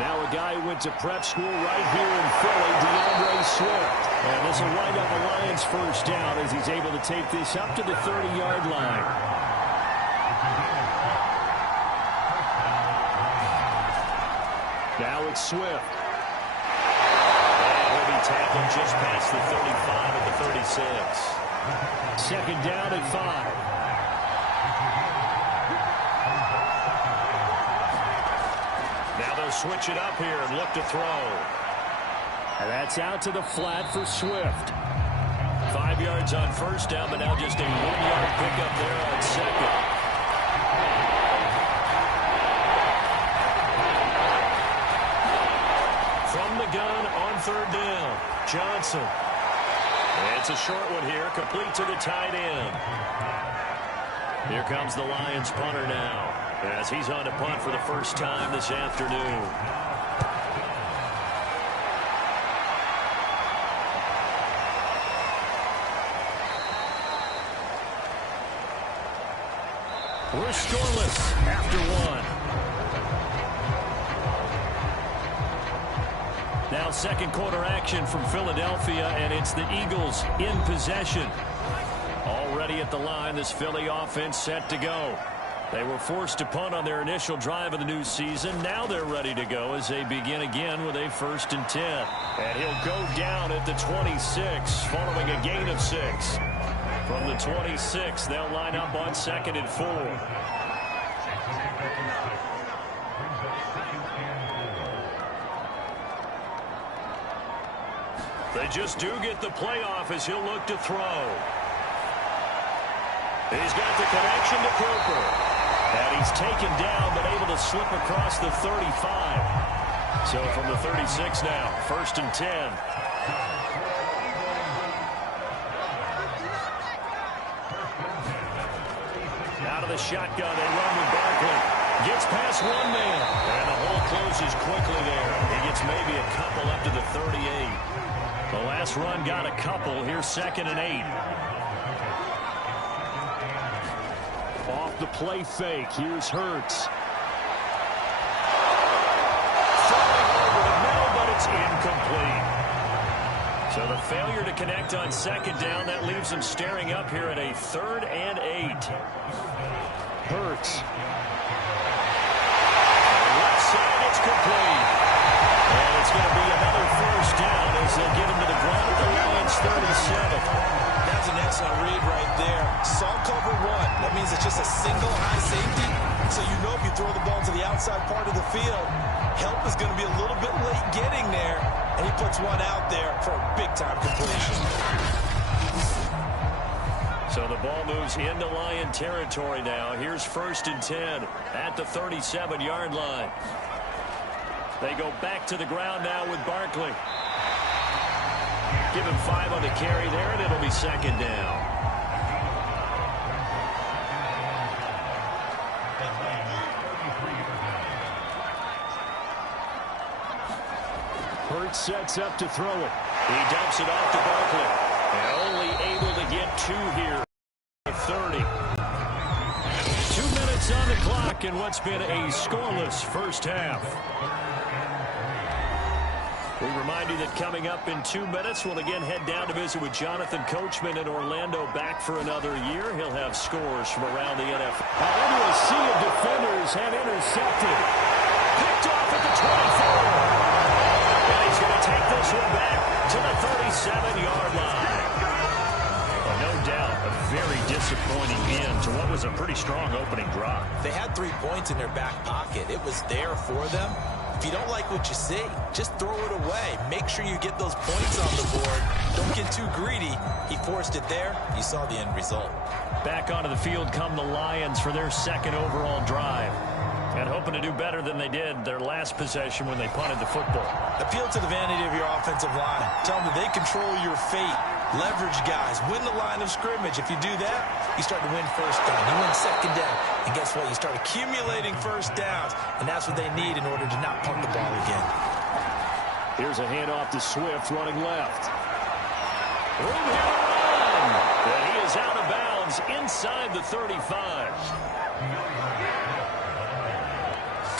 Now a guy who went to prep school right here in Philly, DeAndre Swift. And this will wind up a Lions first down as he's able to take this up to the 30-yard line. Now it's Swift. And he'll be tackled just past the 35 at the 36. Second down at 5. Now they'll switch it up here and look to throw. And that's out to the flat for Swift. 5 yards on first down, but now just a 1-yard pickup there on second. From the gun on third down, Johnson. And it's a short one here, complete to the tight end. Here comes the Lions punter now, as he's on to punt for the first time this afternoon. We're scoreless after one. Now second quarter action from Philadelphia, and it's the Eagles in possession. Already at the line, this Philly offense set to go. They were forced to punt on their initial drive of the new season. Now they're ready to go as they begin again with a 1st and 10. And he'll go down at the 26 following a gain of 6. From the 26, they'll line up on 2nd and 4. They just do get the playoff as he'll look to throw. He's got the connection to Cooper. And he's taken down, but able to slip across the 35. So from the 36 now, 1st and 10. Out of the shotgun, they run with Barkley. Gets past one man. And the hole closes quickly there. He gets maybe a couple up to the 38. The last run got a couple. Here's 2nd and 8. Off the play fake. Here's Hurts. Throwing over the middle, but it's incomplete. So the failure to connect on 2nd down, that leaves him staring up here at a 3rd and 8. Hurts. Left side, it's complete. And it's going to be another first down as they'll get him to the ground at the Lions 37. That's an excellent read right there. Saw cover 1. That means it's just a single high safety. So you know if you throw the ball to the outside part of the field, help is going to be a little bit late getting there. And he puts one out there for a big-time completion. So the ball moves into Lion territory now. Here's 1st and 10 at the 37-yard line. They go back to the ground now with Barkley. Give him 5 on the carry there, and it'll be 2nd down. Hurts sets up to throw it. He dumps it off to Barkley. And only able to get 2 here. 30. 2 minutes on the clock in what's been a scoreless first half. We remind you that coming up in 2 minutes, we'll again head down to visit with Jonathan Coachman in Orlando, back for another year. He'll have scores from around the NFL. Into a sea of defenders and intercepted. Picked off at the 24. And he's going to take this one back to the 37-yard line. Well, no doubt, a very disappointing end to what was a pretty strong opening drive. They had 3 points in their back pocket. It was there for them. If you don't like what you see, just throw it away. Make sure you get those points on the board. Don't get too greedy. He forced it there. You saw the end result. Back onto the field come the Lions for their 2nd overall drive. And hoping to do better than they did their last possession when they punted the football. Appeal to the vanity of your offensive line. Tell them that they control your fate. Leverage guys. Win the line of scrimmage. If you do that, you start to win first down. You win 2nd down. And guess what? You start accumulating first downs. And that's what they need in order to not punt the ball again. Here's a handoff to Swift running left. Room here to run. And he is out of bounds inside the 35.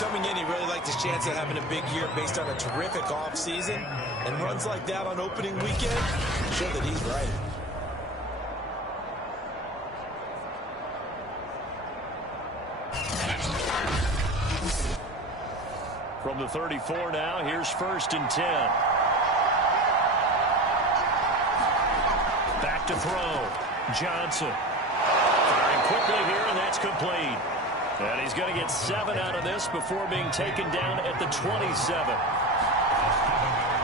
Coming in, he really liked his chance of having a big year based on a terrific offseason. And runs like that on opening weekend show that he's right. From the 34 now, here's 1st and 10. Back to throw. Johnson. Firing quickly here, and that's complete. And he's going to get 7 out of this before being taken down at the 27.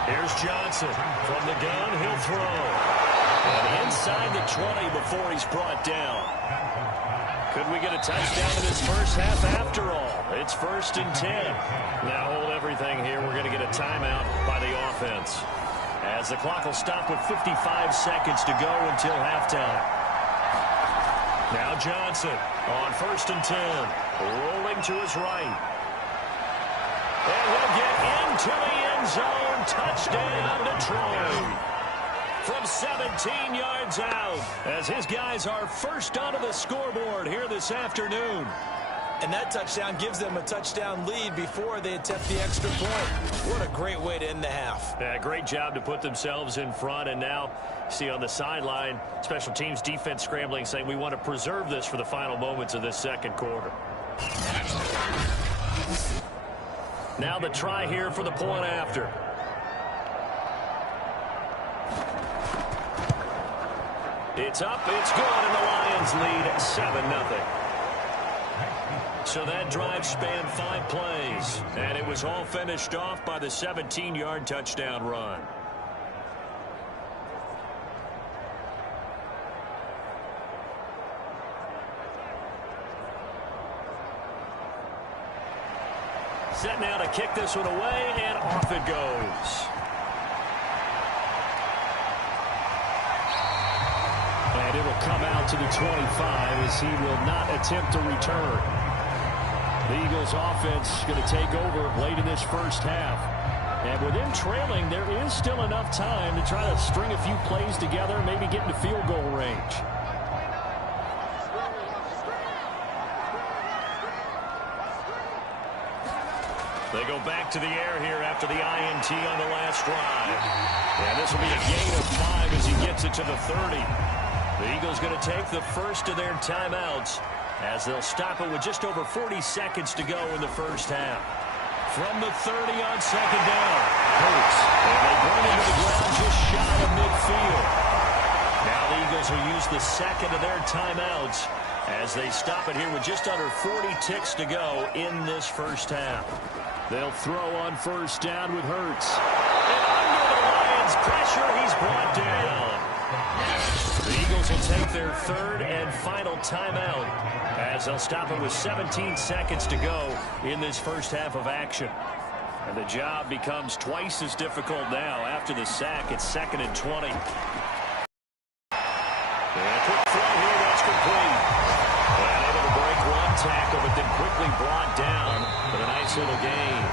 Here's Johnson. From the gun, he'll throw. And inside the 20 before he's brought down. Could we get a touchdown in this first half after all? It's 1st and 10. Now hold everything here. We're going to get a timeout by the offense, as the clock will stop with 55 seconds to go until halftime. Now Johnson on 1st and 10. Rolling to his right. And he'll get into the end zone. Touchdown, Detroit. From 17 yards out, as his guys are first onto the scoreboard here this afternoon. And that touchdown gives them a touchdown lead before they attempt the extra point. What a great way to end the half. Yeah, great job to put themselves in front. And now, see on the sideline, special teams defense scrambling, saying we want to preserve this for the final moments of this second quarter. Now the try here for the point after. It's up, it's good, and the Lions lead 7-0. So that drive spanned 5 plays, and it was all finished off by the 17-yard touchdown run. Set now to kick this one away, and off it goes. And it'll come out to the 25 as he will not attempt to return. The Eagles offense going to take over late in this first half. And with them trailing, there is still enough time to try to string a few plays together, maybe get into field goal range. They go back to the air here after the INT on the last drive. And this will be a gain of 5 as he gets it to the 30. The Eagles going to take the first of their timeouts as they'll stop it with just over 40 seconds to go in the first half. From the 30 on second down. Hurts. And they bring him to the ground just shy of midfield. Now the Eagles will use the second of their timeouts as they stop it here with just under 40 ticks to go in this first half. They'll throw on first down with Hurts. And under the Lions' pressure, he's brought down. The Eagles will take their third and final timeout as they'll stop it with 17 seconds to go in this first half of action. And the job becomes twice as difficult now after the sack. It's 2nd and 20. And a quick throw here, that's complete. And able to break one tackle, but then quickly brought down for a nice little gain.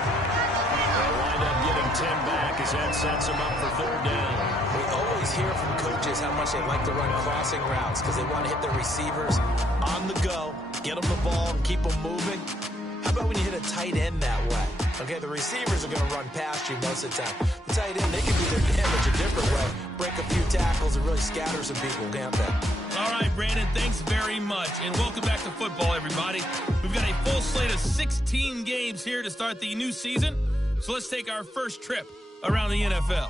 They'll wind up getting 10 back as that sets them up for third down. We always hear from coaches how much they like to run crossing routes because they want to hit their receivers on the go, get them the ball, and keep them moving. How about when you hit a tight end that way? Okay, the receivers are going to run past you most of the time. The tight end, they can do their damage a different way, break a few tackles, and really scatter some people, can't they? All right, Brandon, thanks very much. And welcome back to football, everybody. We've got a full slate of 16 games here to start the new season. So let's take our first trip around the NFL.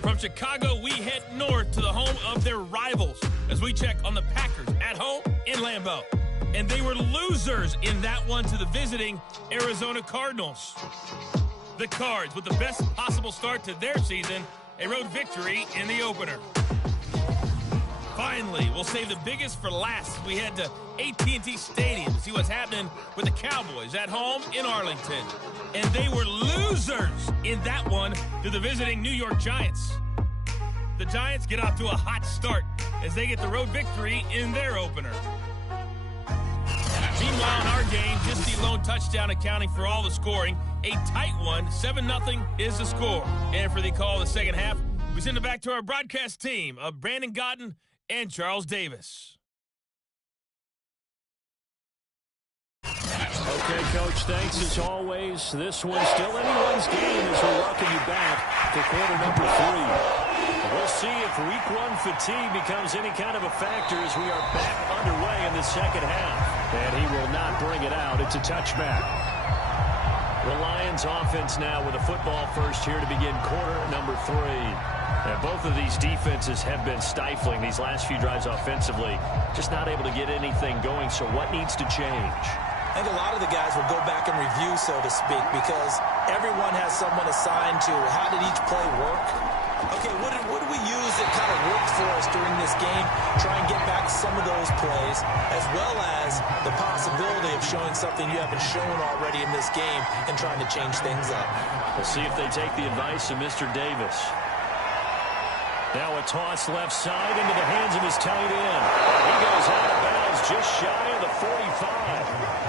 From Chicago, we head north to the home of their rivals as we check on the Packers at home in Lambeau. And they were losers in that one to the visiting Arizona Cardinals. The Cards, with the best possible start to their season, a road victory in the opener. Finally, we'll save the biggest for last. We head to AT&T Stadium to see what's happening with the Cowboys at home in Arlington. And they were losers in that one to the visiting New York Giants. The Giants get off to a hot start as they get the road victory in their opener. Meanwhile, in our game, just the lone touchdown accounting for all the scoring. A tight one, 7-0 is the score. And for the call of the second half, we send it back to our broadcast team of Brandon Godden and Charles Davis. Coach, thanks as always. This one's still anyone's game as we welcome you back for quarter number 3. We'll see if week 1 fatigue becomes any kind of a factor as we are back underway in the second half. And he will not bring it out. It's a touchback. The Lions offense now with a football first here to begin quarter number 3. And both of these defenses have been stifling these last few drives offensively. Just not able to get anything going. So what needs to change? I think a lot of the guys will go back and review, so to speak, because everyone has someone assigned to how did each play work. Okay, what did we use that kind of worked for us during this game? Try and get back some of those plays, as well as the possibility of showing something you haven't shown already in this game and trying to change things up. We'll see if they take the advice of Mr. Davis. Now a toss left side into the hands of his tight end. He goes out of bounds just shy of the 45.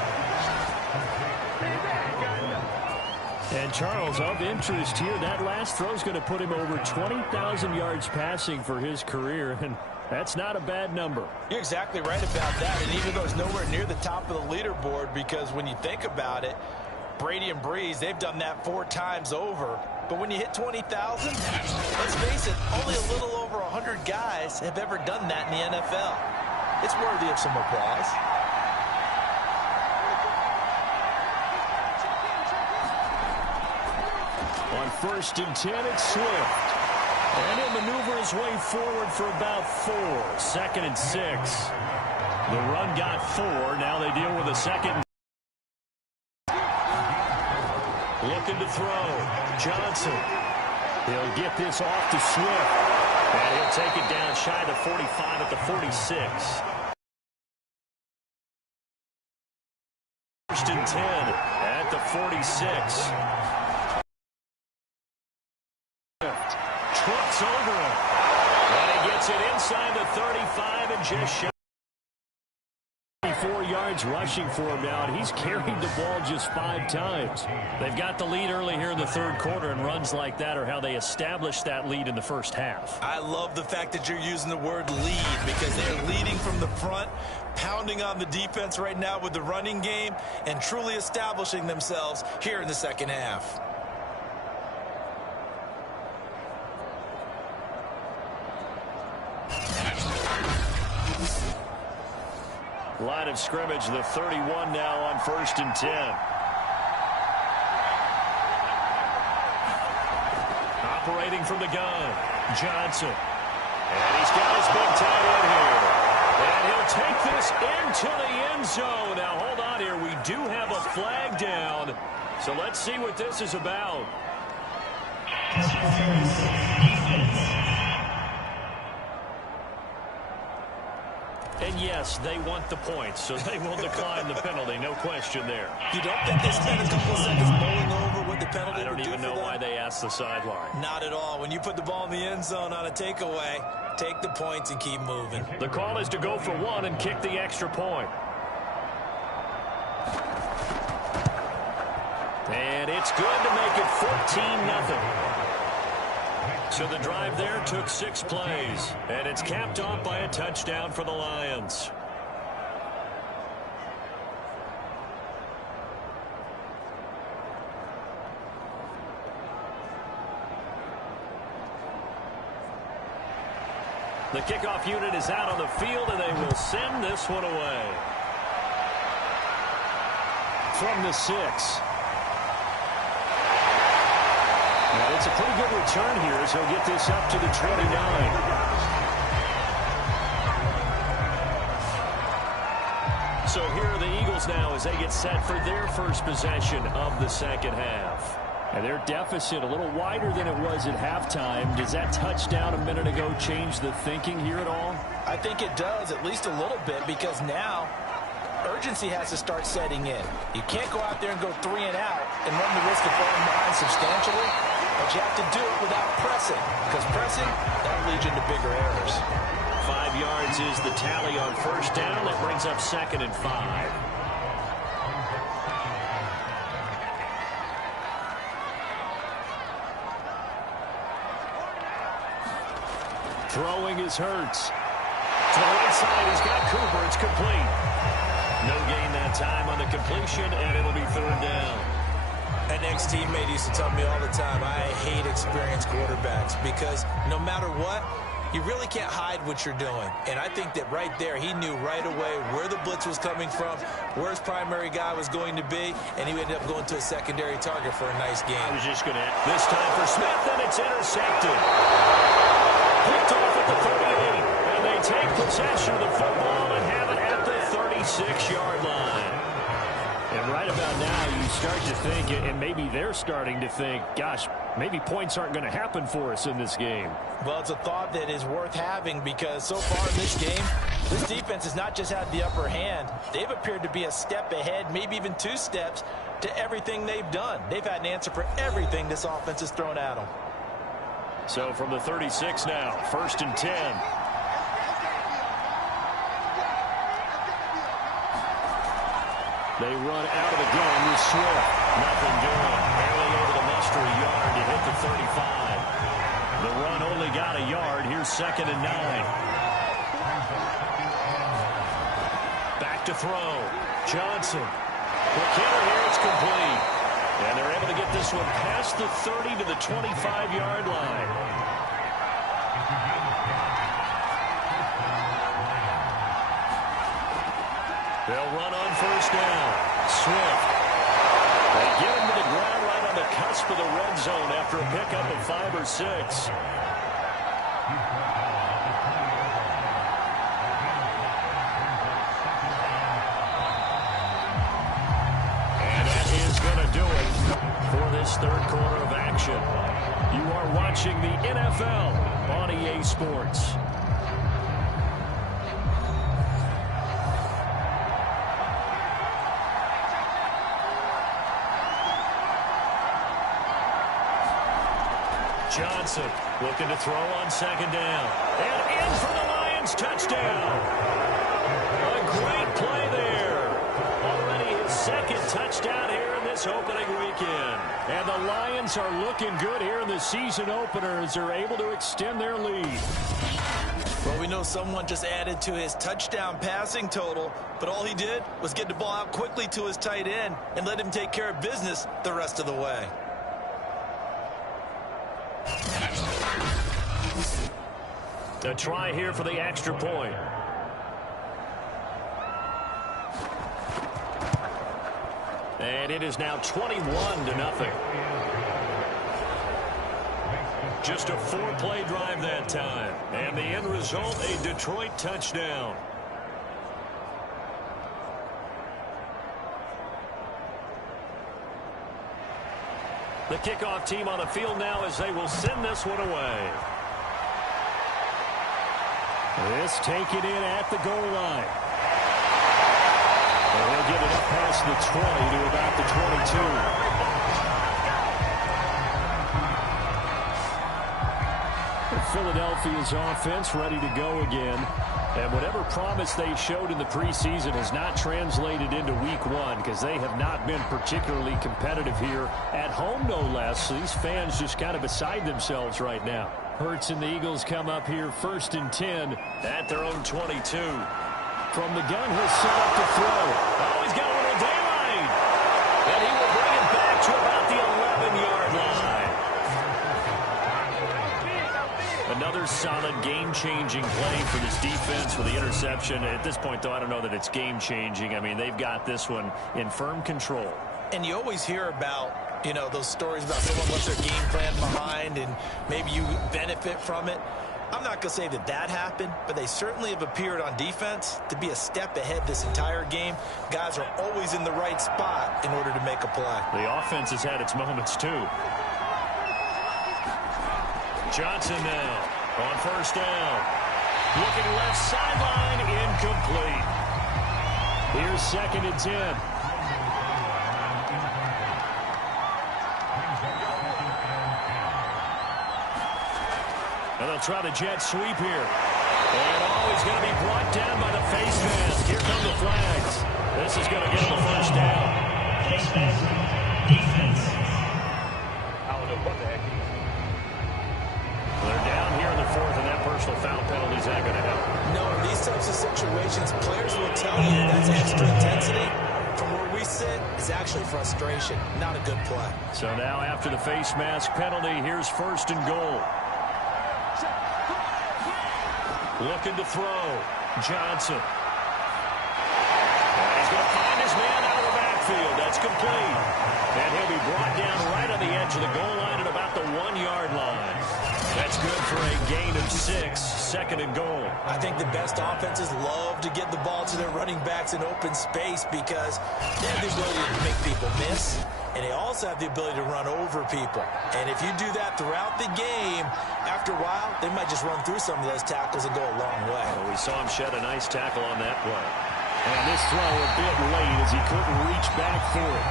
And Charles, of interest here, that last throw is going to put him over 20,000 yards passing for his career, and that's not a bad number. You're exactly right about that, and even though it's nowhere near the top of the leaderboard, because when you think about it, Brady and Breeze, they've done that 4 times over. But when you hit 20,000, let's face it, only a little over 100 guys have ever done that in the NFL. It's worthy of some applause. On 1st and 10, it's Swift. And he'll maneuver his way forward for about 4. 2nd and 6. The run got 4. Now they deal with a second. Looking to throw. Johnson. He'll get this off to Swift. And he'll take it down shy of the 45 at the 46. 1st and 10 at the 46. Trucks over him. And he gets it inside the 35 and just shy. 4 yards rushing for him now, and he's carried the ball just 5 times. They've got the lead early here in the 3rd quarter, and runs like that are how they established that lead in the first half. I love the fact that you're using the word lead, because they're leading from the front, pounding on the defense right now with the running game, and truly establishing themselves here in the second half. Line of scrimmage, the 31 now on 1st and 10. Operating from the gun, Johnson. And he's got his big tight end here. And he'll take this into the end zone. Now, hold on here. We do have a flag down. So let's see what this is about. And yes, they want the points, so they will decline the penalty. No question there. You don't think they spent a couple of seconds mulling over what the penalty I don't even know why they asked the sideline. Not at all. When you put the ball in the end zone on a takeaway, take the points and keep moving. The call is to go for 1 and kick the extra point. And it's good to make it 14-0. So the drive there took 6 plays, and it's capped off by a touchdown for the Lions. The kickoff unit is out on the field, and they will send this one away. From the 6. Now, it's a pretty good return here as he'll get this up to the 29. So here are the Eagles now as they get set for their first possession of the second half. And their deficit a little wider than it was at halftime. Does that touchdown a minute ago change the thinking here at all? I think it does, at least a little bit, because now urgency has to start setting in. You can't go out there and go 3 and out and run the risk of falling behind substantially. But you have to do it without pressing, because pressing, that leads you into bigger errors. 5 yards is the tally on 1st down. That brings up 2nd and 5. Throwing is Hurts. To the right side, he's got Cooper. It's complete. No gain that time on the completion. completion, and it'll be third down. An ex-teammate used to tell me all the time, I hate experienced quarterbacks because no matter what, you really can't hide what you're doing. And I think that right there, he knew right away where the blitz was coming from, where his primary guy was going to be, and he ended up going to a secondary target for a nice game. I was just going to add, this time for Smith, and it's intercepted. Picked off at the 38, and they take possession of the football and have it at the 36-yard line. And right about now, you start to think, and maybe they're starting to think, gosh, maybe points aren't going to happen for us in this game. Well, it's a thought that is worth having because so far in this game, this defense has not just had the upper hand. They've appeared to be a step ahead, maybe even 2 steps, to everything they've done. They've had an answer for everything this offense has thrown at them. So from the 36 now, 1st and 10. They run out of the gun with Swift. Nothing doing. Barely able to muster a yard to hit the 35. The run only got a yard. Here's 2nd and 9. Back to throw. Johnson. McKinnon here. It's complete. And they're able to get this one past the 30 to the 25-yard line. They'll run on 1st down. Swift. They get him to the ground right on the cusp of the red zone after a pickup of 5 or 6. And that is going to do it for this 3rd quarter of action. You are watching the NFL on EA Sports. Johnson looking to throw on 2nd down. And in for the Lions touchdown. A great play there. Already his 2nd touchdown here in this opening weekend. And the Lions are looking good here in the season opener as they're able to extend their lead. Well, we know someone just added to his touchdown passing total, but all he did was get the ball out quickly to his tight end and let him take care of business the rest of the way. A try here for the extra point. And it is now 21-0. Just a 4-play drive that time. And the end result, a Detroit touchdown. The kickoff team on the field now as they will send this one away. This taken in at the goal line. And they'll get it up past the 20 to about the 22. Philadelphia's offense ready to go again. And whatever promise they showed in the preseason has not translated into week 1 because they have not been particularly competitive here at home, no less. So these fans just kind of beside themselves right now. Hurts and the Eagles come up here 1st and 10 at their own 22. From the gun, he'll set up to throw. Oh, he's got a little daylight. And he will bring it back to about the 11-yard line. Another solid game-changing play for this defense for the interception. At this point, though, I don't know that it's game-changing. I mean, they've got this one in firm control. And you always hear about, you know, those stories about someone left their game plan behind and maybe you benefit from it. I'm not going to say that that happened, but they certainly have appeared on defense to be a step ahead this entire game. Guys are always in the right spot in order to make a play. The offense has had its moments, too. Johnson now on 1st down. Looking left sideline, incomplete. Here's 2nd and 10. And they'll try the jet sweep here. And he's going to be brought down by the face mask. Here come the flags. This is going to get him a 1st down. Face mask, defense. I don't know what the heck. They're down here in the 4th, and that personal foul penalty is not going to help. No, in these types of situations, players will tell you that's extra intensity. From where we sit, It's actually frustration, not a good play. So now after the face mask penalty, here's 1st and goal. Looking to throw. Johnson. And he's going to find his man out of the backfield. That's complete. And he'll be brought down right on the edge of the goal line at about the 1-yard line. That's good for a gain of 6, 2nd and goal. I think the best offenses love to get the ball to their running backs in open space because they have the ability to make people miss, and they also have the ability to run over people. And if you do that throughout the game, after a while, they might just run through some of those tackles and go a long way. Well, we saw him shed a nice tackle on that play. And this throw a bit late as he couldn't reach back for it.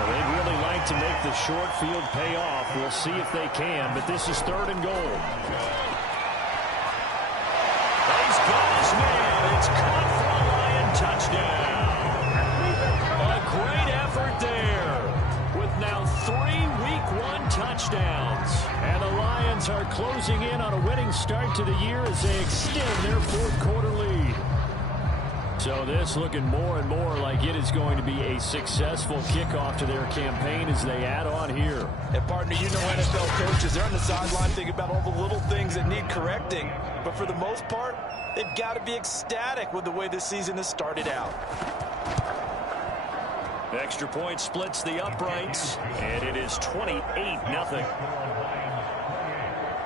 Well, they'd really like to make the short field pay off. We'll see if they can, but this is 3rd and goal. He's got his man. It's caught for a Lion touchdown. A great effort there with now 3 Week 1 touchdowns. And the Lions are closing in on a winning start to the year as they extend their 4th quarter lead. So this looking more and more like it is going to be a successful kickoff to their campaign as they add on here. And partner, you know NFL coaches, they're on the sideline thinking about all the little things that need correcting. But for the most part, they've got to be ecstatic with the way this season has started out. The extra point splits the uprights, and it is 28-0.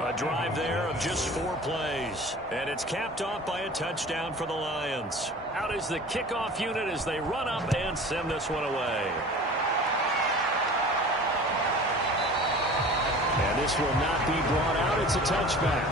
A drive there of just 4 plays, and it's capped off by a touchdown for the Lions. Out is the kickoff unit as they run up and send this one away. And this will not be brought out. It's a touchback.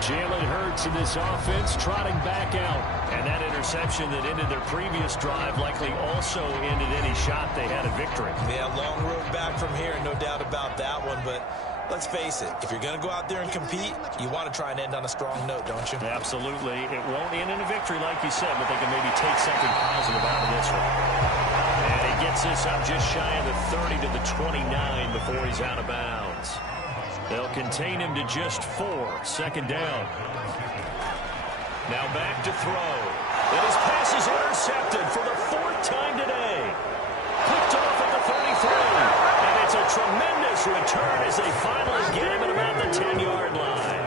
Jalen Hurts in this offense trotting back out. And that interception that ended their previous drive likely also ended any shot they had at victory. Yeah, long road back from here, no doubt about that one. But let's face it, if you're going to go out there and compete, you want to try and end on a strong note, don't you? Absolutely. It won't end in a victory like you said, but they can maybe take something positive out of this one. And he gets this up just shy of the 30 to the 29 before he's out of bounds. They'll contain him to just 4. 2nd down. Now back to throw. And his pass is intercepted for the 4th time today. Picked off at the 33. And it's a tremendous return as they finally get him at about the 10-yard line.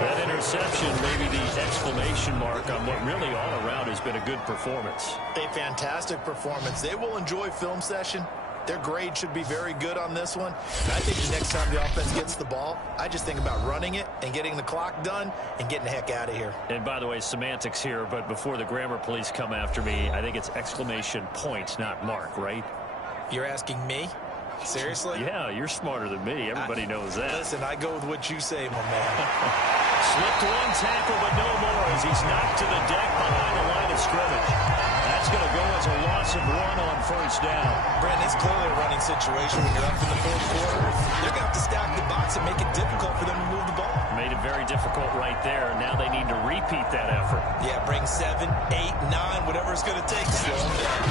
That interception may be the exclamation mark on what really all around has been a good performance. A fantastic performance. They will enjoy film session. Their grade should be very good on this one. And I think the next time the offense gets the ball, I just think about running it and getting the clock done and getting the heck out of here. And by the way, semantics here, but before the grammar police come after me, I think it's exclamation point, not mark, right? You're asking me? Seriously? Yeah, you're smarter than me. Everybody knows that. Listen, I go with what you say, my man. Slipped one tackle, but no more as he's knocked to the deck behind the line of scrimmage. That's going to go as a loss of 1 on 1st down. Brandon, it's clearly a running situation when you're up in the 4th quarter. They're going to have to stack the box and make it difficult for them to move the ball. Made it very difficult right there. Now they need to repeat that effort. Yeah, bring 7, 8, 9, whatever it's going to take to slow them down.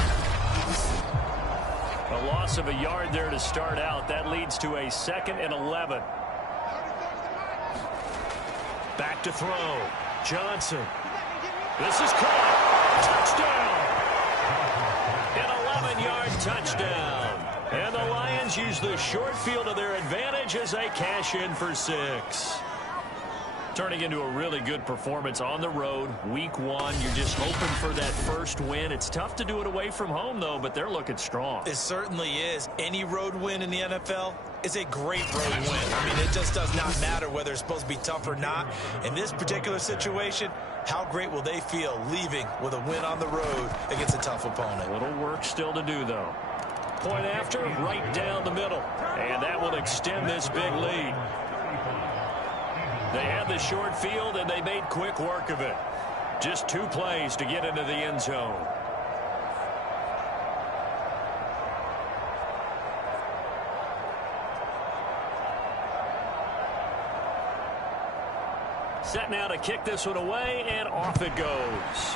A loss of a yard there to start out. That leads to a 2nd and 11. Back to throw. Johnson. This is caught. Touchdown. An 11-yard touchdown. And the Lions use the short field to their advantage as they cash in for 6. Turning into a really good performance on the road. Week 1, you're just hoping for that first win. It's tough to do it away from home, though, but they're looking strong. It certainly is. Any road win in the NFL is a great road win. I mean, it just does not matter whether it's supposed to be tough or not. In this particular situation, how great will they feel leaving with a win on the road against a tough opponent? A little work still to do, though. Point after, right down the middle. And that will extend this big lead. They had the short field, and they made quick work of it. Just 2 plays to get into the end zone. Set now to kick this one away, and off it goes.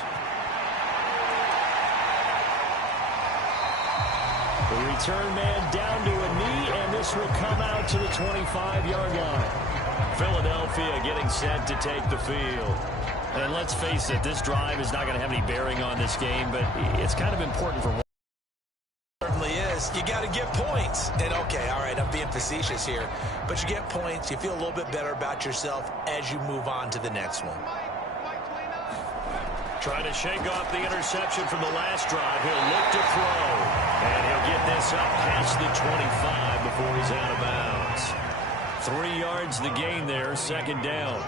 The return man down to a knee, and this will come out to the 25-yard line. Philadelphia getting set to take the field. And let's face it, this drive is not going to have any bearing on this game, but it's kind of important for one. Certainly is. You got to get points. And okay, all right, I'm being facetious here, but you get points, you feel a little bit better about yourself as you move on to the next one. Trying to shake off the interception from the last drive. He'll look to throw, and he'll get this up past the 25 before he's out of bounds. 3 yards the gain there, second down.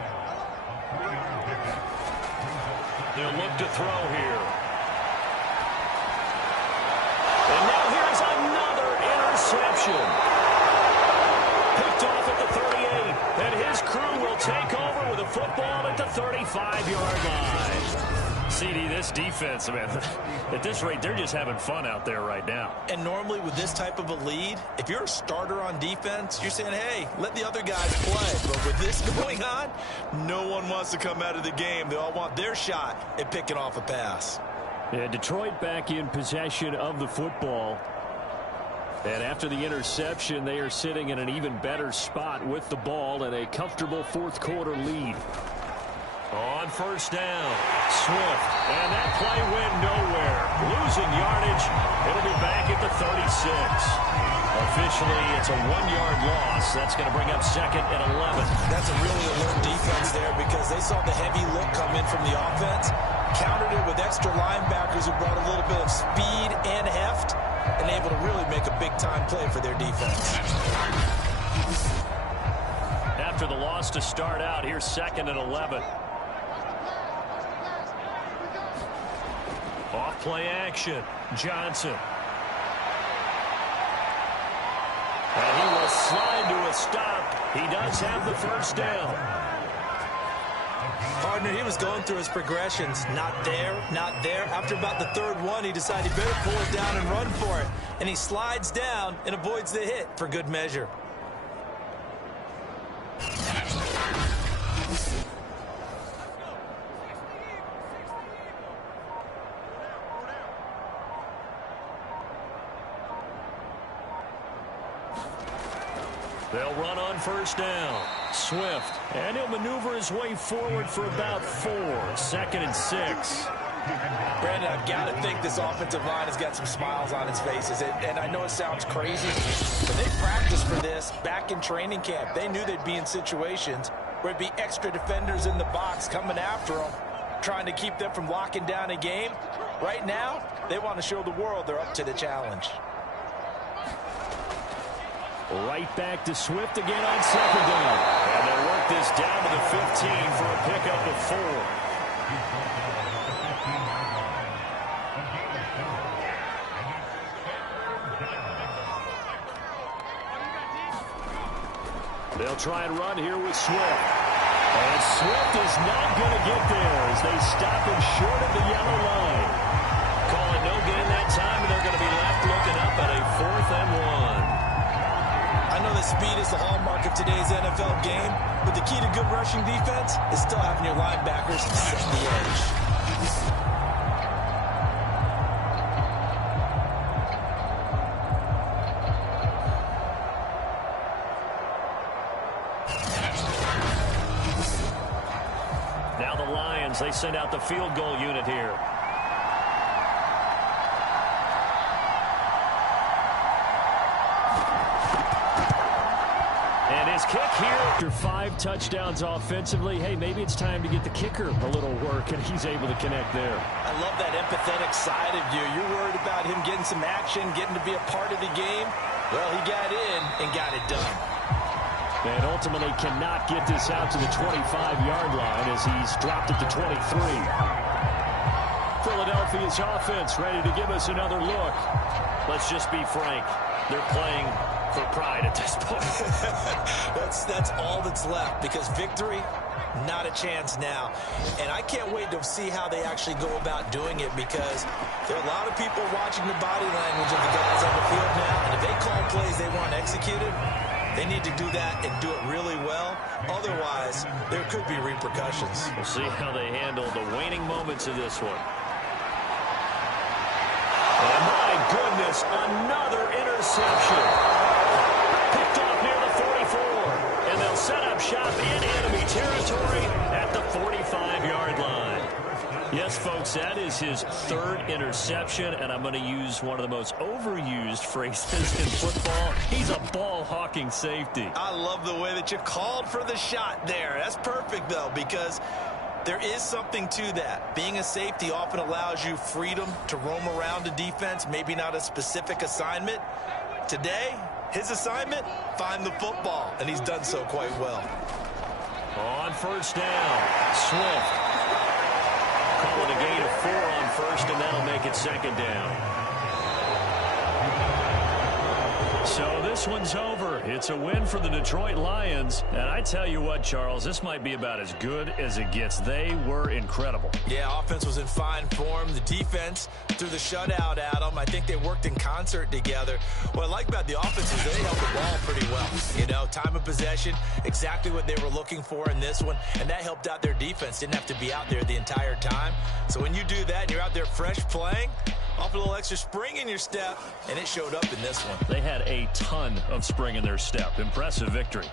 They'll look to throw here. And now here's another interception. Picked off at the 38. And his crew will take over with a football at the 35-yard line. CD, this defense, man, at this rate, they're just having fun out there right now. And normally with this type of a lead, if you're a starter on defense, you're saying, hey, let the other guys play. But with this going on, no one wants to come out of the game. They all want their shot at picking off a pass. Yeah, Detroit back in possession of the football. And after the interception, they are sitting in an even better spot with the ball and a comfortable fourth quarter lead. On first down, Swift, and that play went nowhere. Losing yardage, it'll be back at the 36. Officially, it's a 1-yard loss. That's going to bring up second and 11. That's a really alert defense there because they saw the heavy look come in from the offense, countered it with extra linebackers who brought a little bit of speed and heft, and able to really make a big-time play for their defense. After the loss to start out, here's second and 11. Off play action, Johnson. And he will slide to a stop. He does have the first down. Partner, he was going through his progressions. Not there, not there. After about the third one, he decided he better pull it down and run for it. And he slides down and avoids the hit for good measure. They'll run on first down. Swift, and he'll maneuver his way forward for about 4. Second and 6. Brandon, I've got to think this offensive line has got some smiles on its faces. And I know it sounds crazy, but they practiced for this back in training camp. They knew they'd be in situations where it'd be extra defenders in the box coming after them, trying to keep them from locking down a game. Right now, they want to show the world they're up to the challenge. Right back to Swift again on second down. And they'll work this down to the 15 for a pickup of 4. They'll try and run here with Swift. And Swift is not going to get there as they stop him short of the yellow line. Call it no gain that time, and they're going to be left looking up at a 4th and 1. I know that speed is the hallmark of today's NFL game, but the key to good rushing defense is still having your linebackers set the edge. Now the Lions, they send out the field goal unit here. His kick here after 5 touchdowns offensively. Hey, maybe it's time to get the kicker a little work, and he's able to connect there. I love that empathetic side of you. You're worried about him getting some action, getting to be a part of the game. Well, he got in and got it done. And ultimately cannot get this out to the 25-yard line as he's dropped it to 23. Philadelphia's offense ready to give us another look. Let's just be frank. They're playing for pride at this point. That's all that's left, because victory, not a chance now. And I can't wait to see how they actually go about doing it, because there are a lot of people watching the body language of the guys on the field now, and if they call plays they want executed, they need to do that and do it really well. Otherwise, there could be repercussions. We'll see how they handle the waning moments of this one. And my goodness, another interception. Picked off near the 44. And they'll set up shop in enemy territory at the 45-yard line. Yes, folks, that is his third interception, and I'm going to use one of the most overused phrases in football. He's a ball-hawking safety. I love the way that you called for the shot there. That's perfect, though, because there is something to that. Being a safety often allows you freedom to roam around a defense, maybe not a specific assignment. Today, his assignment, find the football, and he's done so quite well. On first down, Swift. Call it a gain of 4 on first, and that'll make it second down. So this one's over. It's a win for the Detroit Lions. And I tell you what, Charles, this might be about as good as it gets. They were incredible. Yeah, offense was in fine form. The defense threw the shutout at them. I think they worked in concert together. What I like about the offense is they held the ball pretty well. You know, time of possession, exactly what they were looking for in this one. And that helped out their defense. Didn't have to be out there the entire time. So when you do that and you're out there fresh playing, off a little extra spring in your step, and it showed up in this one. They had a ton of spring in their step. Impressive victory.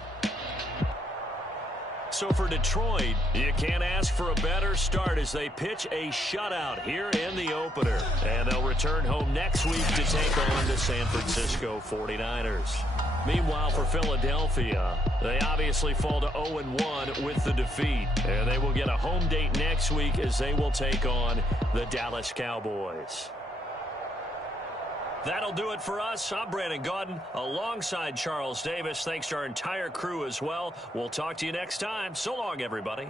So for Detroit, you can't ask for a better start as they pitch a shutout here in the opener. And they'll return home next week to take on the San Francisco 49ers. Meanwhile, for Philadelphia, they obviously fall to 0-1 with the defeat. And they will get a home date next week as they will take on the Dallas Cowboys. That'll do it for us. I'm Brandon Gaudin alongside Charles Davis. Thanks to our entire crew as well. We'll talk to you next time. So long, everybody.